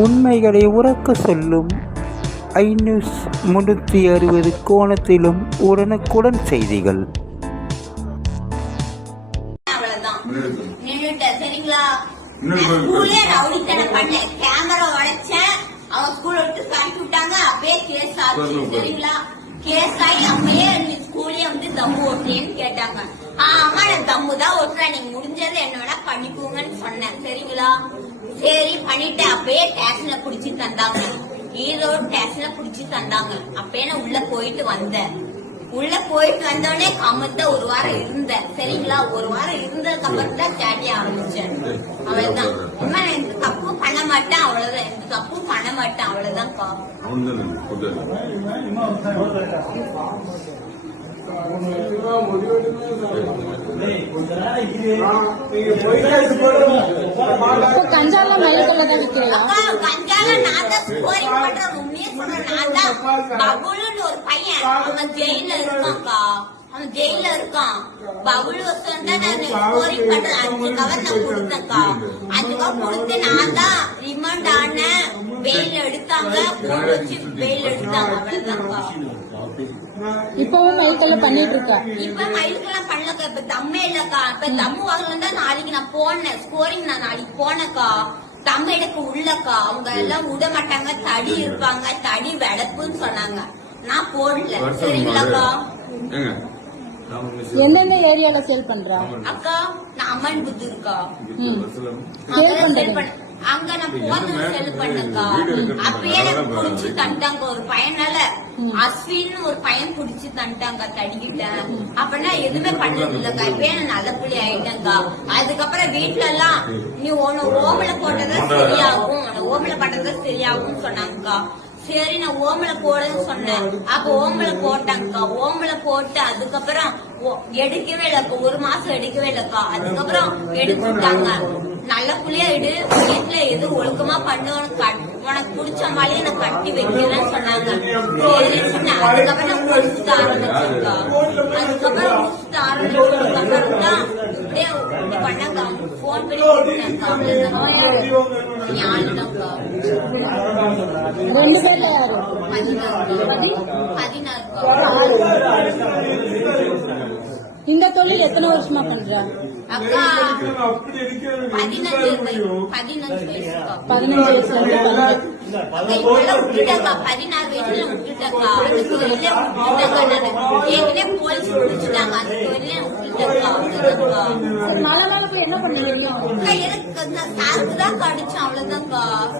உண்மைகளை உரக்க சொல்லும் iNews 360 கோணத்திலும் உடனுக்குடன் செய்திகள். கேட்டாங்க. ஆமா நான் தம்மு தான் ஓட்டுறேன், நீங்க முடிஞ்சது என்னோட பண்ணிக்கோங்கன்னு சொன்னேன். சரிங்களா, சரி பண்ணிட்டு அப்பயே ஸ்டேஷன்ல புடிச்சு தந்தாங்க. ஈரோடு ஸ்டேஷன்ல புடிச்சு தந்தாங்க. அப்பயே நான் உள்ள போயிட்டு வந்தேன். உள்ள போயிட்டு வந்தோடனே கம்மத்த ஒரு வாரம் இருந்தேன். சரிங்களா, ஒரு வாரம் இருந்ததுக்கு அப்புறம் தான் சேட்டிய ஆரம்பிச்சேன். அவ்வளவுதான். உண்மை எந்த தப்பும் பண்ண மாட்டேன், அவ்வளவுதான். எந்த தப்பும் பண்ண மாட்டேன், அவ்வளவுதான்ப்பா. கஞ்சால நான் தான் ஸ்கோரிங் பண்றேன். உண்மையே சொல்றேன், நான் தான். பபுலுன்னு ஒரு பையன் அவன் ஜெயில இருக்கான்க்கா. அவன் ஜெயில இருக்கான். பபுல் வருஷம் தான் நான் ஸ்கோரிங் பண்றேன். 5 கவர் நான் கொடுத்தேன்க்கா. 5 கவர் கொடுத்து நான் தான் ரிமாண்ட் ஆனேன். வெயில் எடுத்தாங்க, போன் வச்சு வெயில் எடுத்தாங்க. அவ்வளவுதான்க்கா. இப்பவும் மைக்கெல்லாம் பண்ணிட்டு இருக்கா. இப்ப மைக்கெல்லாம் பண்ணலக்கா. இப்ப தம்மே இல்லக்கா. இப்ப தம்மு வாங்கலாம் தான் நாளைக்கு நான் போனேன். ஸ்கோரிங் நான் நாளைக்கு போனேக்கா. தம்ம எடுக்க உள்ளக்கா. அவங்க எல்லாம் விட மாட்டாங்க, தடி இருப்பாங்க, தடி வெடப்புன்னு சொன்னாங்க. நான் போடல. சரிங்களாக்கா. எந்தெந்த ஏரியால சேல் பண்றா அக்கா? நான் அம்மன் புத்து இருக்கா. அங்க நான் போன செல் பண்ணக்கா. அப்பயே எனக்கு புடிச்சு தண்டாங்க. ஒரு பையனால அஸ்வின்னு ஒரு பையன் புடிச்சு தண்டாங்க, தடிக்கிட்டேன். அப்படின்னா எதுவுமே பண்ணது இல்லக்கா. இப்பயே நான் நல்ல புள்ளி ஆயிட்டேங்கா. அதுக்கப்புறம் வீட்டுல எல்லாம் நீ உன்னை ஓமல போட்டதான் சரியாகும், உன்னை ஓமல பண்றதா சரியாகும்னு சொன்னாங்கக்கா. சரி நான் ஓமல போடுன்னு சொன்னேன். அப்ப ஓமல போட்டாங்கக்கா. ஓமல போட்டு அதுக்கப்புறம் எடுக்கவே இல்லக்கா. 1 மாசம் எடுக்கவே இல்லக்கா. அதுக்கப்புறம் எடுத்துட்டாங்க. நல்ல புள்ளியா இடு, வீட்டுல எது ஒழுக்கமா பண்ணு, உனக்கு பிடிச்ச மாதிரியே நான் கட்டி வைக்கிறேன்னு சொன்னாங்க. சரின்னு சொன்னேன். அதுக்கப்புறம் நான் முடிச்சுட்டு ஆரம்பிச்சேன்க்கா. அதுக்கப்புறம் முடிச்சுட்டு ஆரம்பிச்சதுக்கு அப்புறம் தான் இப்படியே பண்ணாங்க. போன் பண்ணி கொடுத்தேன்க்கா. ஞானிதான்க்கா. 2 பேர்ல யாரு? 16. இந்த தொழில் எத்தனை வருஷமா பண்ற? அக்கா 15 வயசுக்கா. 15 வயசுல இருந்து பண்ற. விட்டுட்டாக்கா. 16 வயசுல விட்டுட்டாக்கா. அந்த தொழிலே விட்டுட்டாக்கா. ஏற்கனவே போலீஸ் பிடிச்சிட்டாங்க. அந்த தொழிலே விட்டுட்டாக்கா. மழை நாள் போய் என்ன பண்ணுவீங்க? எனக்கு சாருக்கு தான் கடிச்சோம், அவ்வளவுதான்க்கா.